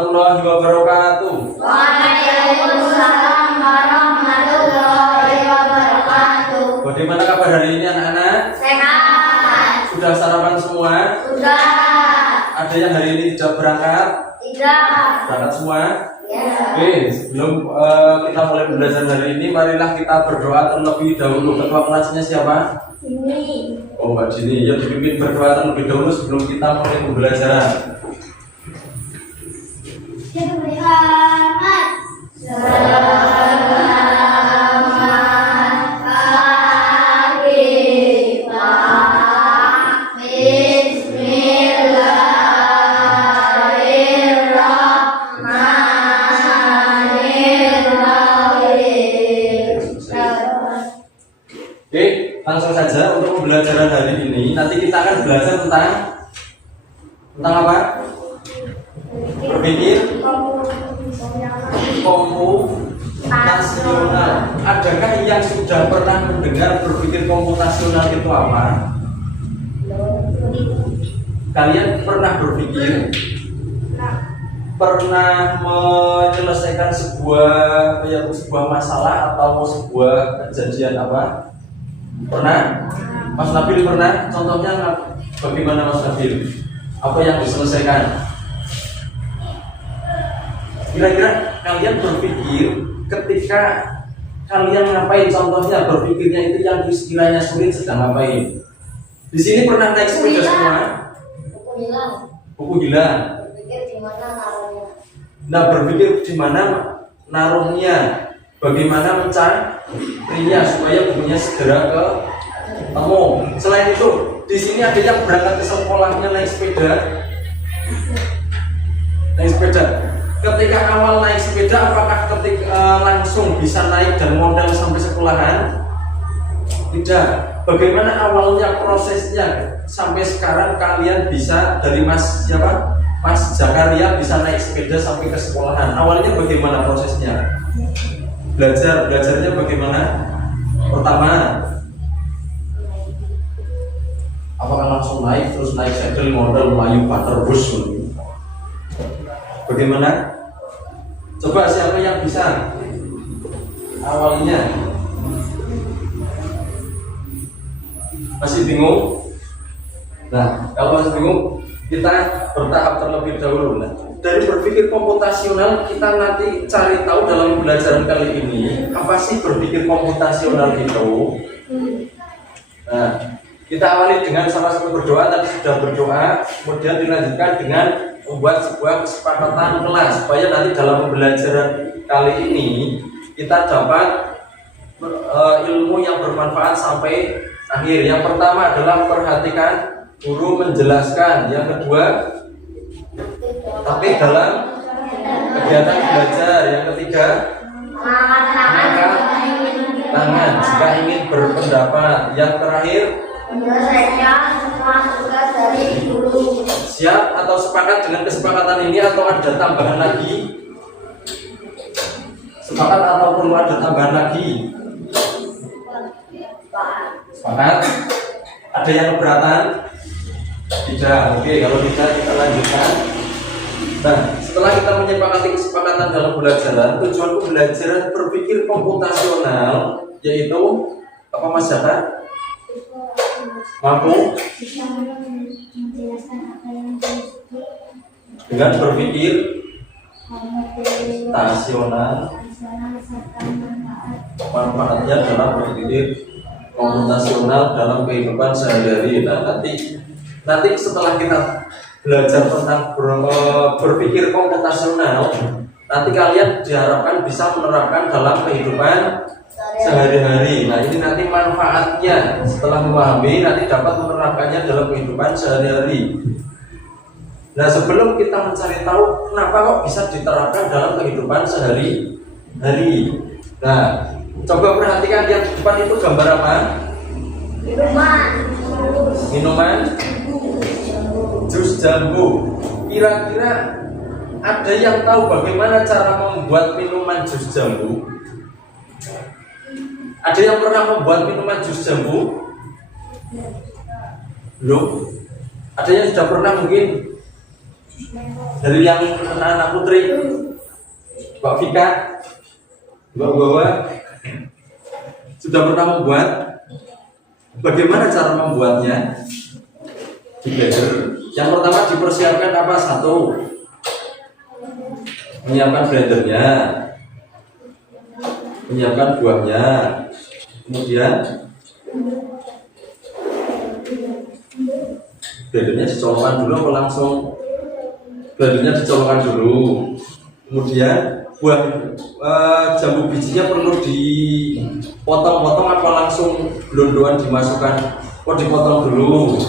warahmatullahi wabarakatuh. Waalaikumsalam warahmatullahi wabarakatuh. Bagaimana kabar hari ini anak-anak? Sehat. Sudah sarapan semua? Sudah. Ada yang hari ini tidak berangkat? Tidak. Berangkat semua? Ya. Oke, sebelum kita mulai belajar hari ini, marilah kita berdoa terlebih dahulu. Ketua kelasnya siapa? Ini. Oh, Mbak Jini. Ya, dipimpin berdoa terlebih dahulu sebelum kita mulai pembelajaran. Selamat. Selamat pagi, Pak. Bismillahirrahmanirrahim. Oke, langsung saja untuk pembelajaran hari ini. Nanti kita akan belajar tentang apa? Berpikir komputasional. Adakah yang sudah pernah mendengar berpikir komputasional itu apa? Kalian pernah berpikir? Pernah menyelesaikan sebuah masalah atau sebuah kejadian apa? Pernah? Mas Nabil pernah? Contohnya bagaimana Mas Nabil? Apa yang diselesaikan? Kira-kira kalian berpikir ketika kalian ngapain? Contohnya berpikirnya itu yang istilahnya sulit sedang ngapain? Di sini pernah naik sepeda semua? Buku hilang. Berpikir di mana naruhnya? Nah, berpikir di mana naruhnya? Bagaimana mencarinya supaya bukunya segera ketemu? Selain itu, di sini ada yang berangkat ke sekolahnya naik sepeda. Ketika awal naik sepeda, apakah langsung bisa naik dan modal sampai sekolahan? Tidak. Bagaimana awalnya prosesnya sampai sekarang kalian bisa dari Mas Zakaria bisa naik sepeda sampai ke sekolahan? Awalnya bagaimana prosesnya? Belajarnya bagaimana? Pertama, apakah langsung naik terus naik segel modal melayu paterbus? Bagaimana? Coba siapa yang bisa awalnya? Masih bingung? Nah, kalau masih bingung, kita bertahap terlebih dahulu. Nah, dari berpikir komputasional kita nanti cari tahu dalam pembelajaran kali ini apa sih berpikir komputasional itu. Nah, kita awali dengan sama-sama berdoa. Tadi sudah berdoa, kemudian dilanjutkan dengan membuat sebuah kesepakatan kelas supaya nanti dalam pembelajaran kali ini kita dapat ilmu yang bermanfaat sampai akhir. Yang pertama adalah perhatikan guru menjelaskan. Yang kedua, tapi dalam kegiatan belajar. Yang ketiga, angkat tangan jika ingin berpendapat. Yang terakhir, menyelesaikan semua tugas dari guru. siap atau sepakat dengan kesepakatan ini atau ada tambahan lagi? Sepakat atau perlu ada tambahan lagi? Sepakat? Ada yang keberatan? Tidak. Oke, kalau tidak kita lanjutkan. Nah, setelah kita menyepakati kesepakatan dalam pembelajaran, tujuan pembelajaran berpikir komputasional yaitu apa Mas Jaka? Mampu Menjelaskan apa yang disebut dengan berpikir rasional serta manfaat. manfaatnya dalam berpikir komputasional dalam kehidupan sehari-hari. Nah, nanti setelah kita belajar tentang berpikir komputasional, nanti kalian diharapkan bisa menerapkan dalam kehidupan sehari-hari. Nah, ini nanti manfaatnya setelah memahami nanti dapat menerapkannya dalam kehidupan sehari-hari. Nah, sebelum kita mencari tahu kenapa kok bisa diterapkan dalam kehidupan sehari-hari. Nah, coba perhatikan yang di depan itu gambar apa? Minuman jus jambu. Kira-kira ada yang tahu bagaimana cara membuat minuman jus jambu? Ada yang pernah membuat minuman jus jambu? Belum? Ada yang sudah pernah mungkin? Dari yang anak-anak putri, Mbak Vika, Mbak Bawa, sudah pernah membuat? Bagaimana cara membuatnya? Di blender. Yang pertama dipersiapkan apa? Satu, menyiapkan blendernya, menyiapkan buahnya, kemudian blendernya dicolokkan dulu atau langsung blendernya dicolokkan dulu, kemudian buah jambu bijinya perlu dipotong-potong apa langsung blondoan dimasukkan? Oh, dipotong dulu,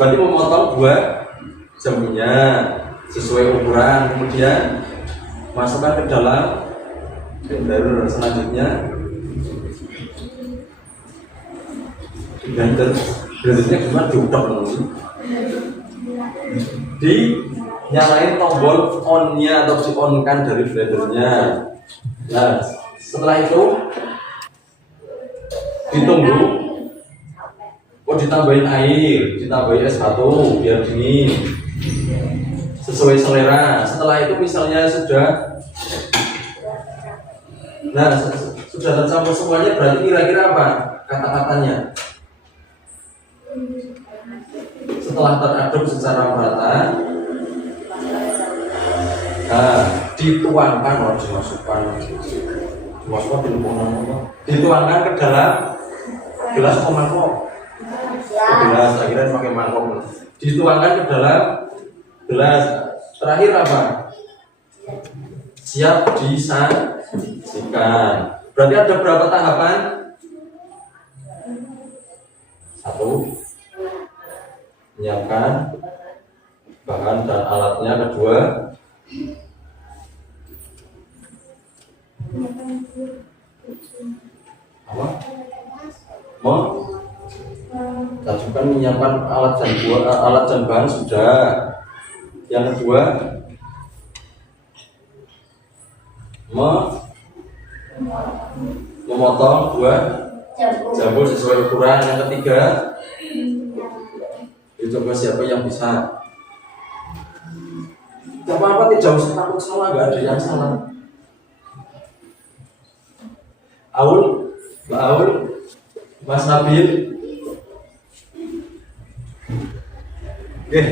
berarti memotong buah jambunya sesuai ukuran, kemudian masukkan ke dalam blender. Selanjutnya blendernya gimana? Diudak dulu, dinyalain tombol on-nya atau di-on-kan dari blendernya. Nah, setelah itu ditunggu. Oh, ditambahin air, ditambahin es batu biar dingin sesuai selera. Setelah itu misalnya sudah tercampur semuanya, berarti kira-kira apa kata-katanya? Setelah teraduk secara merata, nah, dituangkan, dituangkan ke dalam gelas atau mangkok. Gelas, akhirnya pakai mangkok. Dituangkan ke dalam gelas. Terakhir apa? Siap disajikan. Berarti ada berapa tahapan? Satu, menyiapkan bahan dan alatnya. Kedua, apa? Mengajukan menyiapkan alat dan bahan sudah. Yang kedua, memotong buah jambu sesuai ukuran. Yang ketiga, coba siapa yang bisa. Gak apa-apa, tidak usah takut salah, gak ada yang salah. Aul, Mbak Aul, Mas Nabil. Oke,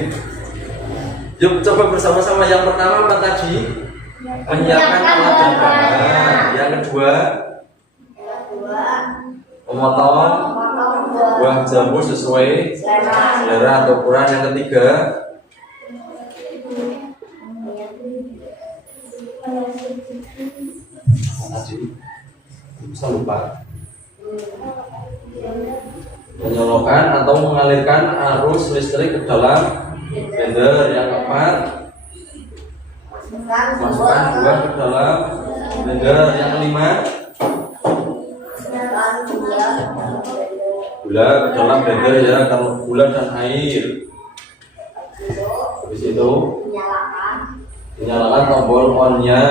yuk coba bersama-sama. Yang pertama apa tadi? Menyiapkan alat dan bahan. Yang kedua, memotong buah jambu sesuai selera atau ukuran. Yang ketiga, tadi bisa lupa, menyolokkan atau mengalirkan arus listrik ke dalam blender. Yang keempat, masukkan buah ke dalam blender. Yang kelima, gula ke dalam blender, ya, kalau gula dan air. Habis itu dinyalakan tombol on-nya.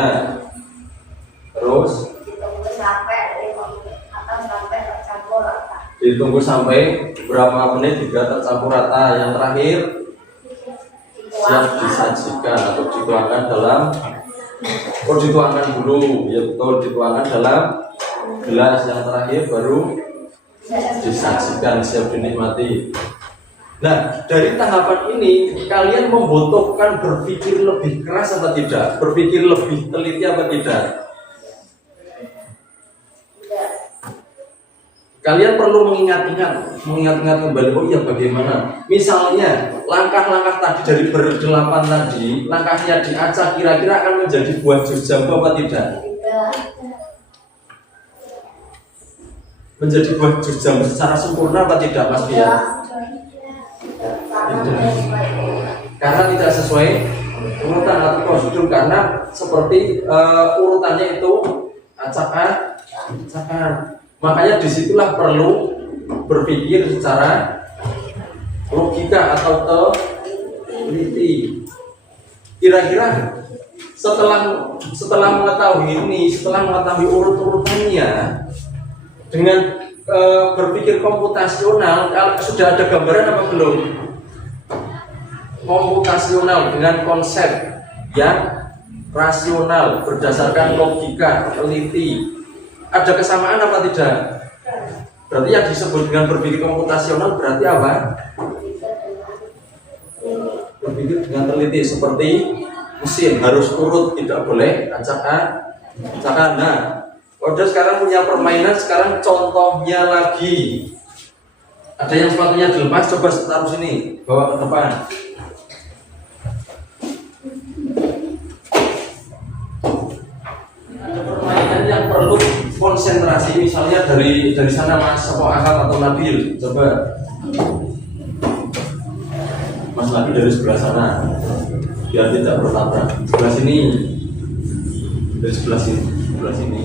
Terus ditunggu sampai berapa menit hingga tercampur rata. Yang terakhir, siap disajikan atau dituangkan dalam, dituangkan dulu, ya betul, dituangkan dalam gelas. Yang terakhir baru disajikan, siap dinikmati. Nah, dari tahapan ini kalian membutuhkan berpikir lebih keras atau tidak? Berpikir lebih teliti apa tidak? Kalian perlu mengingat-ingat kembali. Oh iya, bagaimana? Misalnya langkah-langkah tadi dari berdelapan tadi, langkahnya diacak, kira-kira akan menjadi buah jus jambu apa tidak? Menjadi buah jus jambu secara sempurna apa tidak, Mas Pia? Karena tidak sesuai urutan atau prosedur, karena seperti urutannya itu acak-acakan. Makanya disitulah perlu berpikir secara logika atau teliti. Kira-kira setelah mengetahui ini, setelah mengetahui urut-urutannya, dengan berpikir komputasional, sudah ada gambaran apa belum? komputasional dengan konsep yang rasional berdasarkan logika teliti. Ada kesamaan apa tidak? Berarti yang disebut dengan berpikir komputasional berarti apa? Berpikir dengan teliti, seperti mesin harus urut, tidak boleh acak-acakan. Nah, udah sekarang punya permainan, sekarang contohnya lagi. Ada yang sepatunya dilepas, coba taruh sini, bawa ke depan. Ada permainan yang perlu konsentrasi, misalnya dari sana Mas Sopo Akal atau Nabil, coba. Mas Nabil dari sebelah sana, biar tidak bertabrak. Sebelah sini, dari sebelah sini.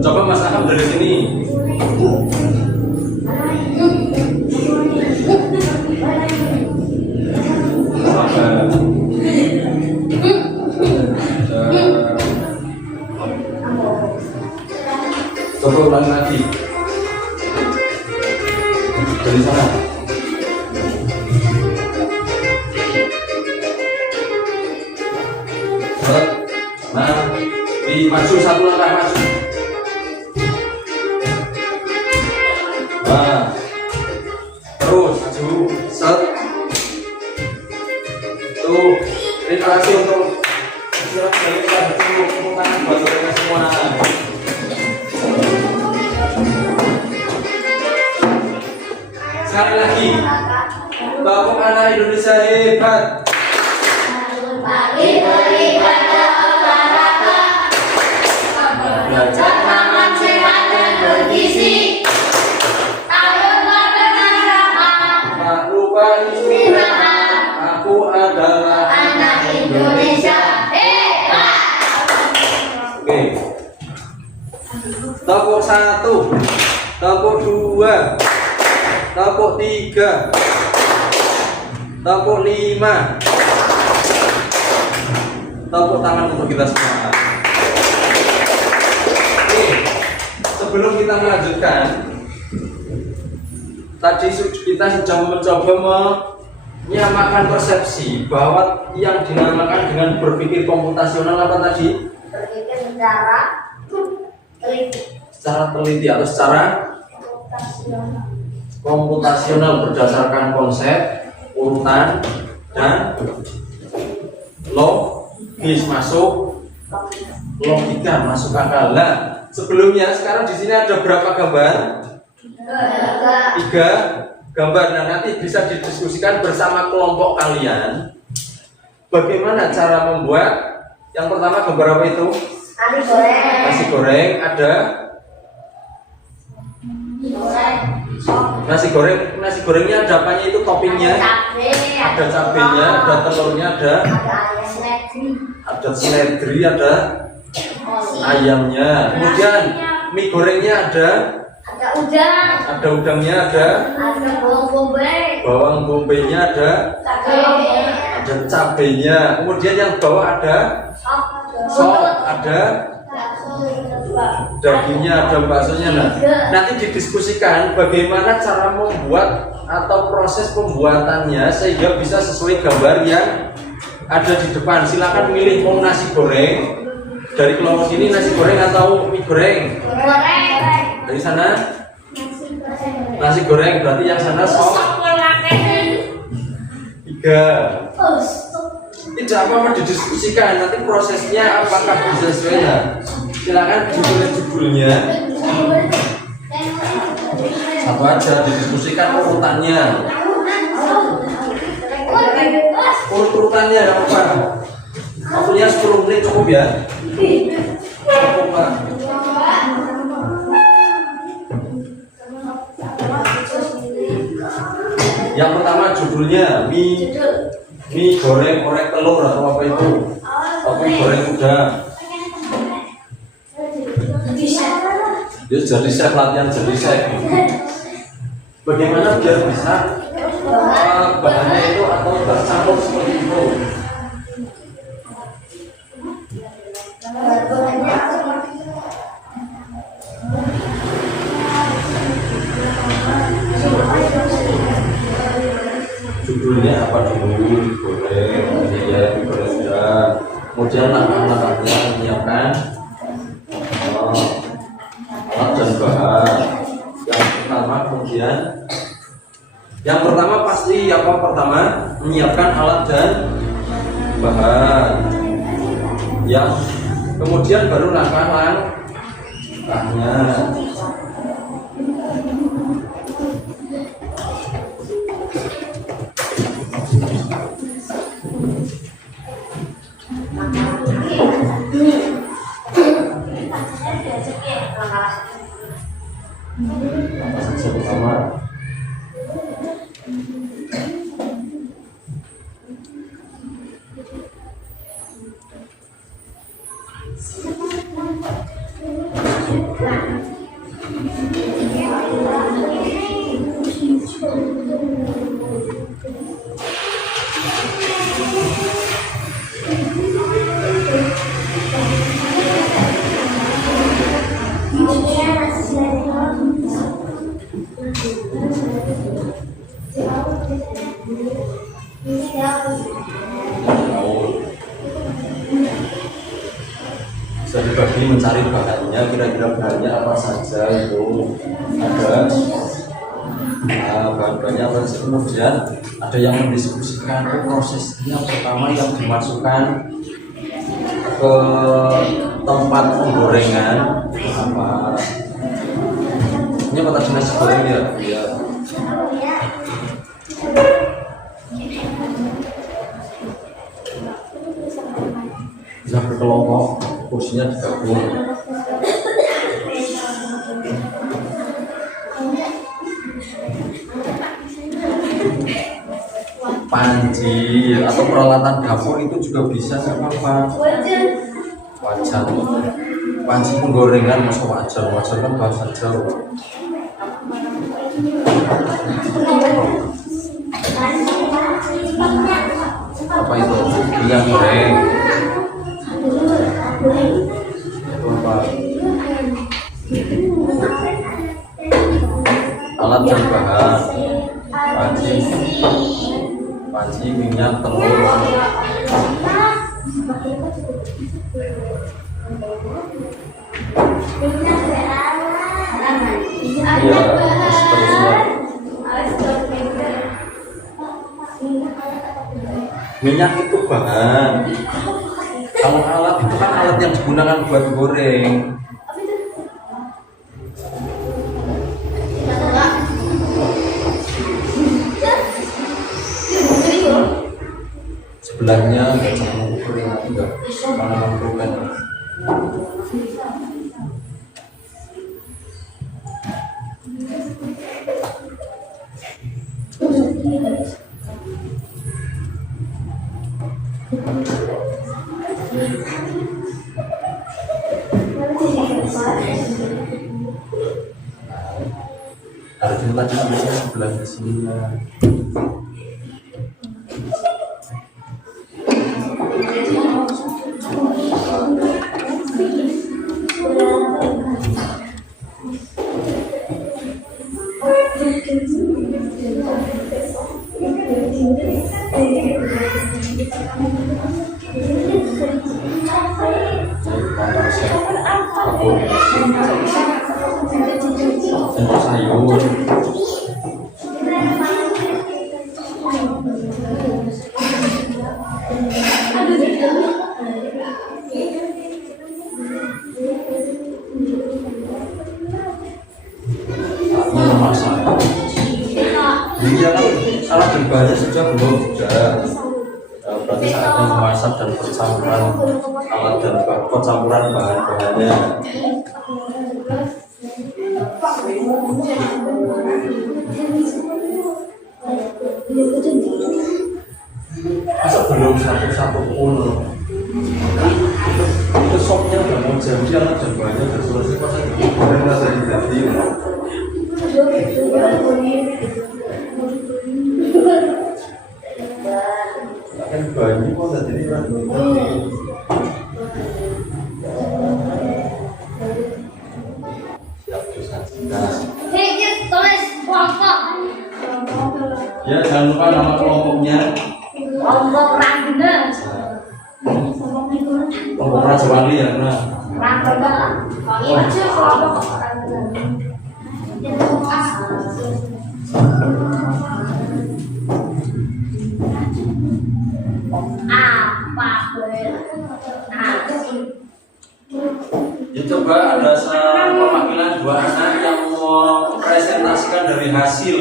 Coba Mas Akal dari sini. Coba ulang lagi dari sana. Nah, maju satu langkah maju. Nah, terus maju. Set. Tuh, terima kasih untuk tepuk tangan buat mereka semua. Sekali lagi, Bapak anak Indonesia hebat. Belajar makan sehat dan bergizi. Tak lupa istirahat. Aku adalah anak Indonesia hebat. Oke. Tepuk 1, tepuk 2, tepuk 3, tepuk 5. Tepuk tangan untuk kita semua. Oke, sebelum kita melanjutkan, tadi kita sudah mencoba menyamakan persepsi bahwa yang dinamakan dengan berpikir komputasional apa tadi? Berpikir secara teliti. Secara teliti atau secara komputasional berdasarkan konsep, urutan, dan logis, masuk logika, masuk akal. Nah, sebelumnya sekarang di sini ada berapa gambar? 3 gambar. Nah, nanti bisa didiskusikan bersama kelompok kalian bagaimana cara membuat. Yang pertama gambar apa itu? Nasi goreng. Nasi goreng. Ada nasi gorengnya ada apanya itu, toppingnya? Ada cabenya, ada telurnya, ada seledri, ada ayamnya. Kemudian mie gorengnya ada udangnya, ada bawang bombay-nya, ada cabenya. Kemudian yang bawah ada sop, ada dagingnya, ada baksonya. Nah, nanti didiskusikan bagaimana cara membuat atau proses pembuatannya sehingga bisa sesuai gambar yang ada di depan. Silakan milih mau nasi goreng dari kelompok sini, nasi goreng atau mie goreng. Dari sana nasi goreng, berarti yang sana sop. 3. Tidak apa-apa didiskusikan, nanti prosesnya apakah bisa sesuai. Nah, silakan judulnya satu aja, didiskusikan urutannya. Urutannya apa? Waktunya 10 menit cukup ya? Cukup, Pak. Yang pertama judulnya mie goreng orek telur atau apa itu? Atau mie goreng udang. Dia jadi chef, latihan jadi chef. Bagaimana biar bisa bahannya itu atau tercampur seperti itu? digoreng, ya digoreng. Kemudian langkah-langkahnya menyiapkan alat dan bahan. Yang pertama pasti apa pertama menyiapkan alat dan bahan. Yang kemudian baru langkah-langkahnya. Langkah pertama. Bisa dibagi mencari bahannya, kira-kira bahannya apa saja itu ada. Bahan-bahannya apa saja, kemudian ada yang mendiskusikan prosesnya. Pertama yang dimasukkan ke tempat penggorengan apa ini tadi nasi goreng ya, ya. Bisa berkelompok, kursinya digabung. Panci atau peralatan dapur itu juga bisa, nggak apa-apa. Wajan, panci penggorengan masuk wajan kan bahasa Jawa. Apa itu? Minyak goreng. Itu apa? Alat dan bahan. Panci, minyak, telur. Ya, seterusnya. Minyak itu bahan. Kalau alat itu kan alat yang digunakan buat goreng. Sebelahnya nggak cuma goreng, enggak mana goreng. Harusnya tadi sebelah sini ya. Sayur. Iya kan, salah dan bahannya sudah belum sudah. Berarti saatnya memasak dan percampuran alat dan percampuran bahan-bahannya. Masa belum satu-satu pun. Itu sopnya udah mau jadi, alat dan bahannya udah selesai. Masa goreng rasanya jadi. Akan banyak kok tadi ini kan. Ya, jangan lupa nama kelompoknya. Kelompok Rangene. Kelompok Raja Wali ya, nah. Rangene. Ini aja kelompok Rangene. Apa Ya, coba ada perwakilan dua anak yang mempresentasikan dari hasil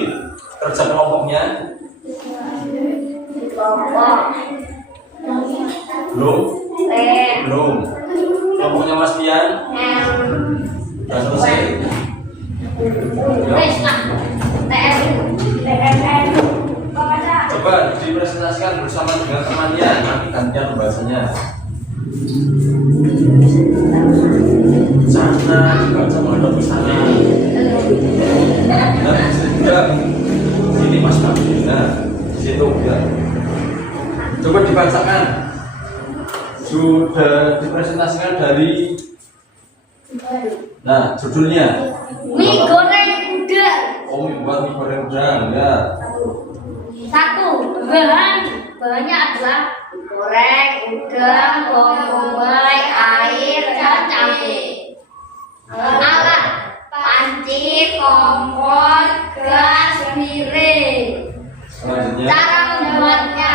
kerja kelompoknya. kelompok Belum? T Belum. Kelompoknya Mas Pian sudah selesai. wes lah TN Coba dipresentasikan bersama dengan temannya, nanti gantian bahasanya. Sana dibaca menghadap ke sana. Nah, juga ini Mas Nabil. Nah, di situ ya. Coba dibacakan. Sudah dipresentasikan dari. Nah, judulnya. mie goreng udang. Oh, buat mie goreng udang ya. Satu, bahannya adalah goreng, udang, bawang bombay, air, dan cabai. Alat, panci, kompor, gas, piring. Selanjutnya. Cara membuatnya: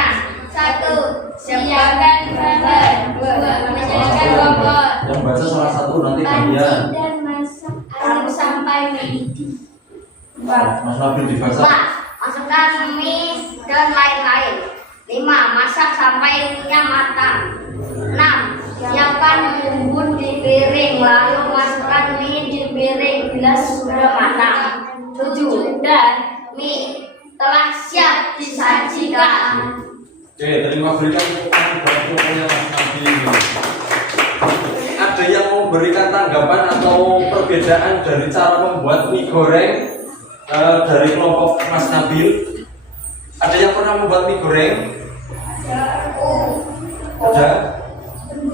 satu, siapkan bahan. Dua, menyiapkan kompor. Yang baca salah satu nanti kalian. Dan masak ayam sampai mendidih. Mas Nabil dibaca. 4. Masukkan mie dan lain-lain. 5. Masak sampai minyak matang. 6. Siapkan bumbu di piring, lalu masukkan mie di piring bila sudah matang. 7. Dan mie telah siap disajikan. Oke, terima berikan kepada Mas Nabil. Ada yang mau berikan tanggapan atau perbedaan dari cara membuat mie goreng dari kelompok Mas Nabil? Ada yang pernah membuat mie goreng? Ada.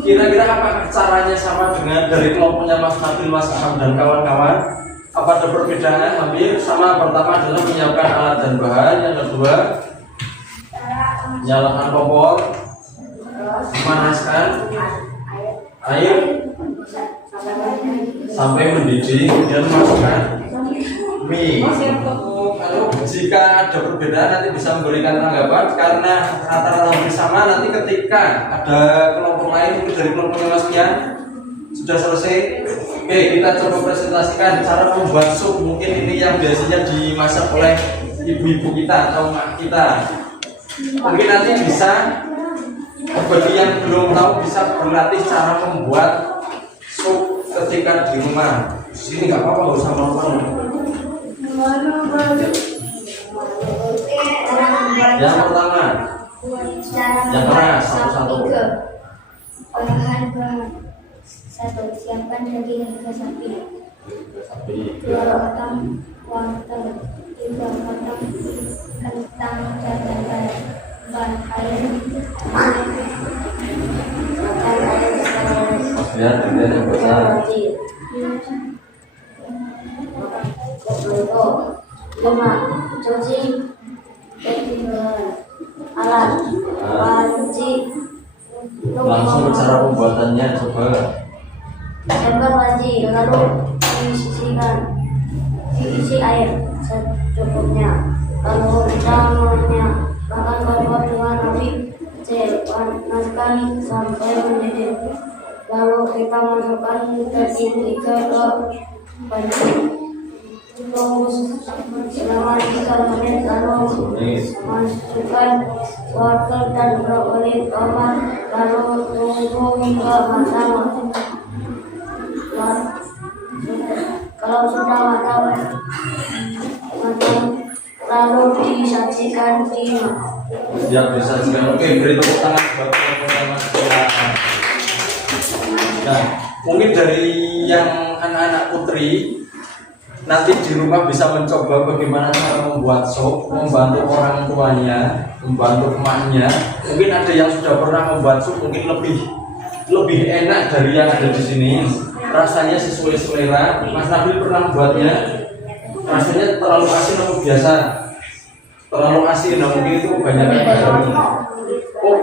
Kira-kira apa caranya sama dengan dari kelompoknya Mas Nabil, Mas Aham dan kawan-kawan? Apa ada perbedaan? Hampir sama. Pertama adalah menyiapkan alat dan bahan. Yang kedua, nyalakan kompor, memanaskan air sampai mendidih, kemudian masukkan mie. Kalau jika ada perbedaan nanti bisa memberikan tanggapan, karena rata-rata hampir sama. Nanti ketika ada kelompok lain mungkin dari kelompoknya Mas Pian sudah selesai. Oke, kita coba presentasikan cara membuat sup. Mungkin ini yang biasanya dimasak oleh ibu-ibu kita atau mak kita. Mungkin nanti bisa bagi yang belum tahu bisa berlatih cara membuat sup ketika di rumah. Sini nggak apa-apa, nggak usah malu-malu. Yang pertama, yang keras satu-satu. Bahan-bahan: 1. Siapkan daging iga sapi. 2. Potong wortel. 3. Potong kentang dan lada. 4. Air. Ya, kemudian yang besar. 5. Cuci daging alat panci. Langsung ke cara pembuatannya, coba. Siapkan panci, lalu diisi air secukupnya. Lalu kita menyalakan kompor dengan api kecil, panaskan sampai mendidih. Lalu kita masukkan daging iga ke panci. Tunggu selama 3 menit, lalu masukkan wortel dan brokoli, tomat, lalu tunggu hingga matang. Kalau sudah matang, lalu disajikan di Ya, disajikan. Oke, beri tepuk tangan buat teman-teman Mas Pian. Nah, mungkin dari yang anak-anak putri nanti di rumah bisa mencoba bagaimana cara membuat sup, membantu orang tuanya, membantu emaknya. Mungkin ada yang sudah pernah membuat sup, mungkin lebih enak dari yang ada di sini. Rasanya sesuai selera. Mas Nabil pernah membuatnya. Rasanya terlalu asin atau biasa? Terlalu asin, nah mungkin itu kebanyakan garam.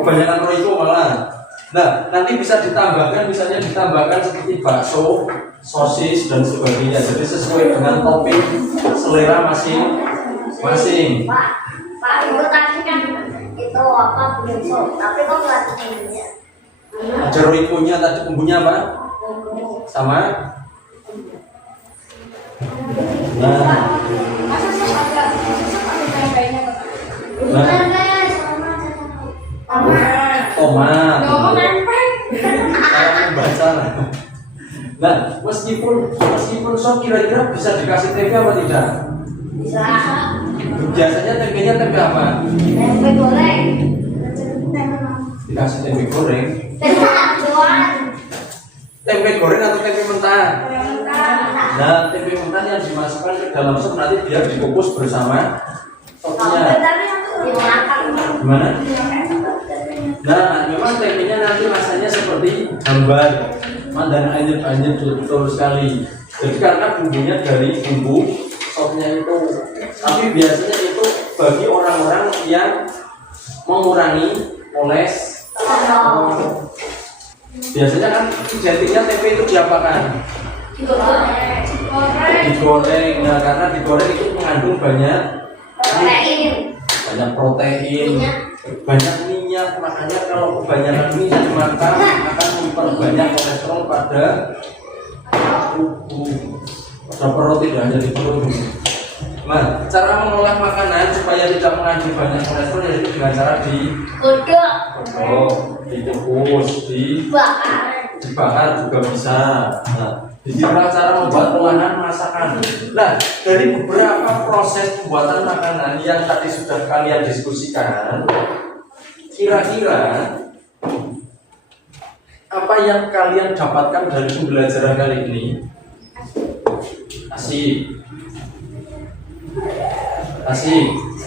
kebanyakan roiko malah. Nah, nanti bisa ditambahkan, misalnya ditambahkan seperti bakso, sosis dan sebagainya. Jadi sesuai dengan topping selera masing-masing. Pak, itu tadi kan itu apa bungsu, tapi kok nggak ada. Ada roikonya tadi, bumbunya apa? Sama. Nah, tomat. Saya membaca. Nah, meskipun sop kira-kira bisa dikasih tempe apa tidak? Bisa. Biasanya tempenya tempe apa? Tempe goreng. Dikasih tempe goreng. Tempe goreng atau tempe mentah? Nah, tempe mentah yang dimasukkan ke dalam sop nanti biar dikukus bersama sopnya. Gimana? Nah, memang tempenya nanti rasanya seperti hambar, dan anyep-anyep betul sekali. Jadi karena bumbunya dari bumbu sopnya itu. Tapi biasanya itu bagi orang-orang yang mengurangi kolesterol. Biasanya kan identiknya tempe itu diapakan? Digoreng. Nah, karena digoreng itu mengandung banyak protein, banyak minyak. Makanya kalau kebanyakan minyak maka akan memperbanyak kolesterol pada tubuh, pada perut, tidak hanya di perut. Nah, cara mengolah makanan supaya tidak mengandung banyak kolesterol yaitu dengan cara Kodok, dikukus, dibakar juga bisa. Nah, disinilah cara membuat olahan masakan. Nah, dari beberapa proses pembuatan makanan yang tadi sudah kalian diskusikan, kira-kira apa yang kalian dapatkan dari pembelajaran kali ini? Asik.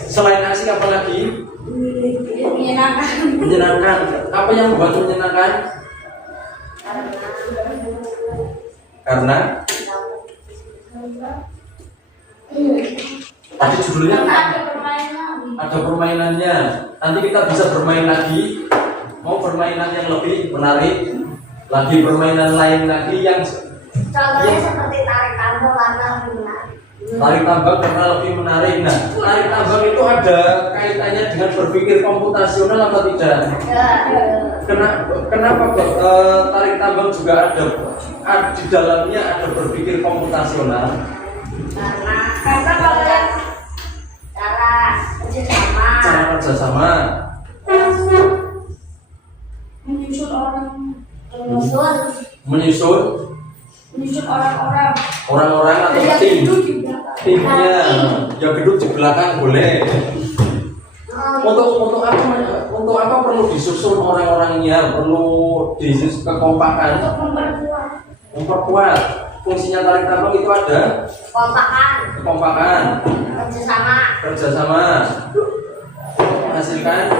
Selain asik apa lagi? Menyenangkan. Apa yang membuat menyenangkan? Karena tadi judulnya ada permainannya. Nanti kita bisa bermain lagi. Mau permainan yang lebih menarik, lagi permainan lain lagi yang contohnya seperti tarik tambang karena menarik. Tarik tambang karena lebih menarik. Nah, tarik tambang itu ada kaitannya dengan berpikir komputasional apa tidak? Kenapa tarik tambang juga ada di dalamnya ada berpikir komputasional? Karena kalau cara kerjasama. Menyusun orang-orang atau timnya. Yang gedung di belakang boleh. Untuk apa perlu disusun orang-orangnya, perlu disusun kekompakan, memperkuat. Fungsinya tarik tambang itu ada kekompakan, kerjasama, menghasilkan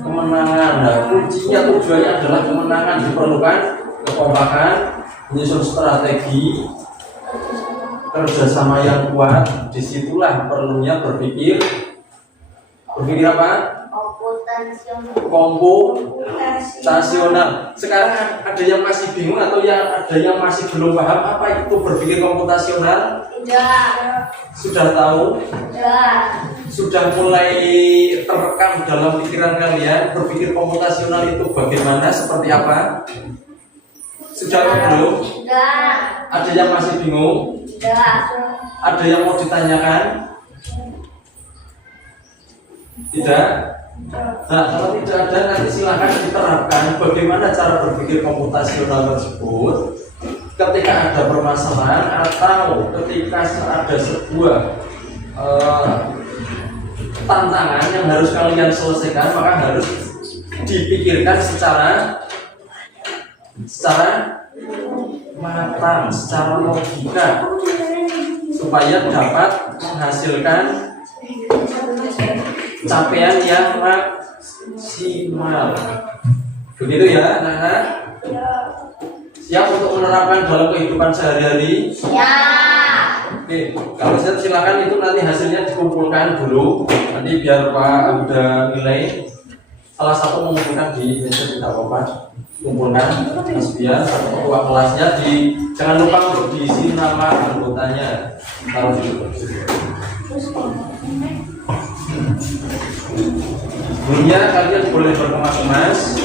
kemenangan. Nah, kuncinya tujuannya adalah kemenangan, diperlukan kekompakan, menyusun strategi, kerjasama yang kuat. Disitulah perlunya berpikir apa? Komputasional. Sekarang ada yang masih bingung atau ada yang masih belum paham apa itu berpikir komputasional? Sudah tahu? Sudah mulai terekam dalam pikiran kalian berpikir komputasional itu bagaimana, seperti apa? Sudah belum? Ada yang masih bingung? Ada yang mau ditanyakan? Tidak? Nah, kalau tidak ada nanti silahkan diterapkan bagaimana cara berpikir komputasional tersebut ketika ada permasalahan atau ketika ada sebuah tantangan yang harus kalian selesaikan, maka harus dipikirkan secara matang, secara logika supaya dapat menghasilkan capaian yang maksimal. Begitu ya, anak-anak? Siap untuk menerapkan dalam kehidupan sehari-hari? Ya. Oke, kalau silakan itu nanti hasilnya dikumpulkan dulu. Nanti biar Pak udah nilai. Salah satu mengumpulkan di meja tidak apa-apa. Kumpulkan Mas Biar atau ketua kelasnya jangan lupa untuk diisi nama anggotanya. Taruh di situ. Sebelumnya kalian boleh berkemas-kemas.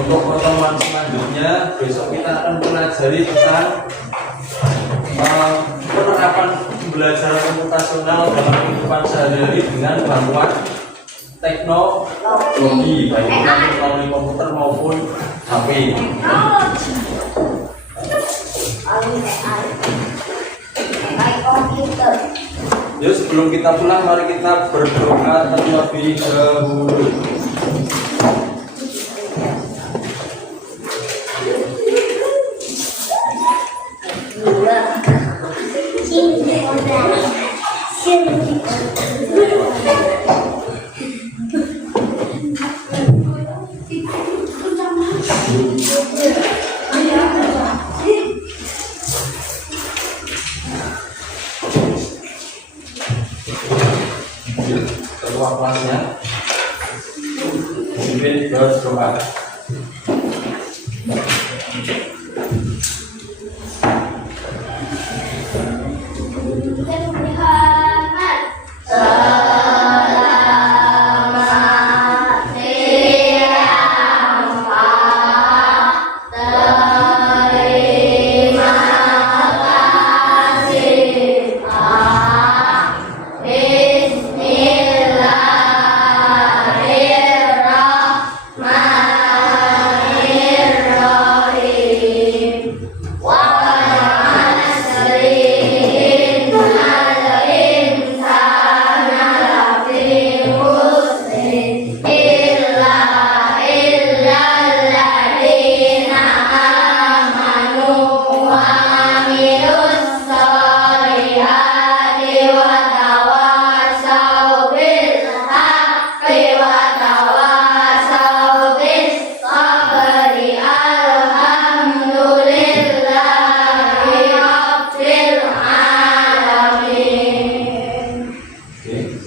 Untuk pertemuan selanjutnya besok kita akan pelajari tentang penerapan pembelajaran komputasional dalam kehidupan sehari-hari dengan bantuan teknologi baik melalui komputer maupun HP. Yuk, sebelum kita pulang mari kita berdoa terlebih dahulu. Ketua kelasnya pimpin berdoa.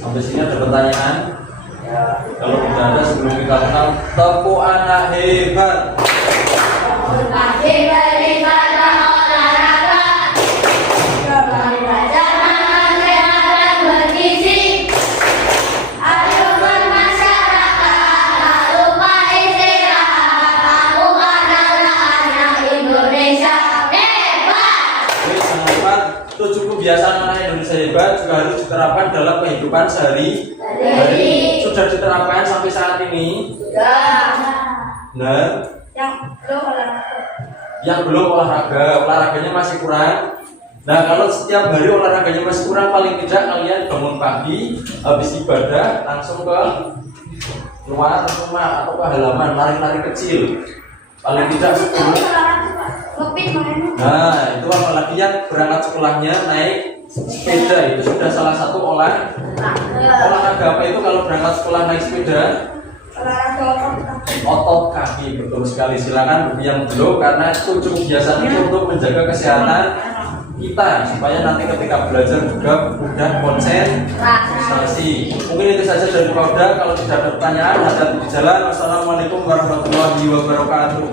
Sampai sini ada pertanyaan? Kalau tidak ada sebelum kita kenal, tepuk anak hebat. Kebiasaan anak Indonesia hebat juga harus diterapkan dalam kehidupan sehari-hari. Sudah diterapkan sampai saat ini? Nah, yang belum olahraganya masih kurang. Nah, kalau setiap hari olahraganya masih kurang, paling tidak kalian bangun pagi, habis ibadah langsung ke luar rumah atau ke halaman, lari-lari kecil. Paling tidak 10. Nah, itu apalagi yang berangkat sekolahnya naik sepeda, itu sudah salah satu olahraga apa itu kalau berangkat sekolah naik sepeda? Otot kaki, betul sekali. Silakan bagi yang belum, karena itu kebiasaan itu untuk menjaga kesehatan kita supaya nanti ketika belajar juga mudah konsentrasi. Mungkin itu saja dari Pauda. Kalau tidak ada pertanyaan, hati-hati di jalan. Wassalamualaikum warahmatullahi wabarakatuh.